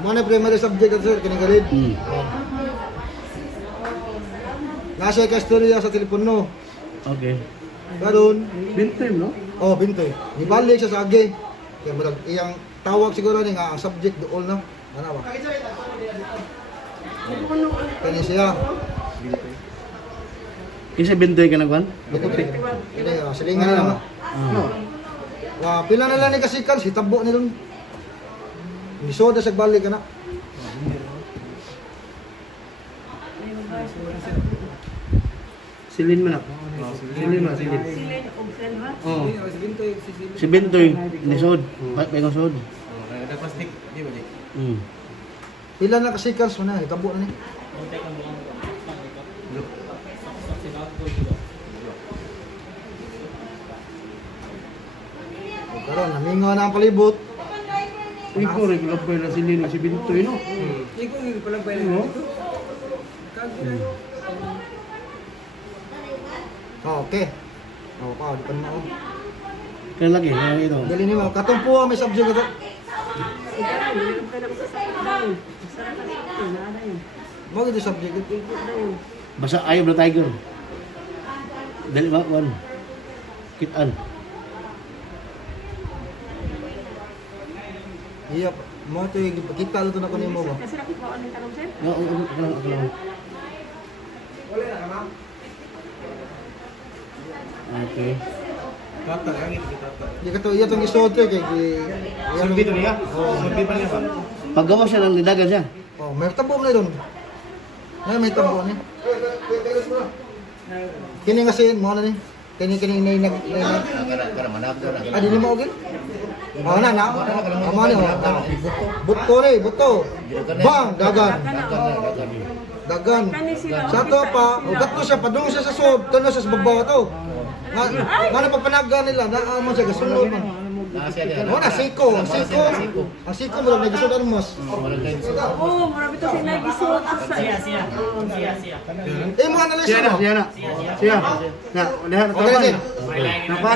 Mga primary subject at sir, kinigalid. Nasa kastorya sa telepono. Okay. Karon, Bintim, no? oh, bintoy. Ibalik siya sa agi. Kaya marag iyang tawag siguro ni nga ang subject dool na. Ano ba? Kani siya. Kasi bintoy ka nagwan? Bintoy. Ini silingan na lang. Wah, pila na lang ni kasikan si tabo ni dun. Ni soda sa balik kana. Silin man ako. Silin man, silin. Oo. Si Bintoy, nisod. Pagpengong sod. Ada plastik, di ba di? Pila na kasikan so na tabo na ni. Karon namingo na ang palibot. Ikaw rin, labay na silin si Bintoy, no? Ikaw yung palang bayan Oo. dito. Oh, okay. Oh, pa, di pa na ako. Kaya lagi, kaya ito. Dali ni mo katumpo ang may subject ito. Mo gid subject ito. Basta ayaw na tiger. Dali ba, Juan? Kitaan. Iya, mo to kita luto na ko nimo ba. Kasi nakikita ang tanong sir? Ako lang. Okay. Tata, lagi kita tata. Di ka to iya tong isod to kay Sulbi to niya? Oh, Sulbi pa niya ba? Paggawa siya ng lidagan siya. oh, may tabo na doon. May tabo ni. Kini nga sin mo na ni. Kini nag Adi ni mo gid. Oh na. Amo ni oh. Buto ni, buto. Bang dagan. Dagan. Sa to pa, ugat ko siya padung siya sa sod, tuno siya sa babaw to. Nga pagpanaga nila, naamon siya gasunod man. Oh na siko. Ang siko mo lang nagisod armos. Oo, marami to siya nagisot. Siya. Eh mo analyze mo. Siya na. Na, lihat Okay na sin. Nakuha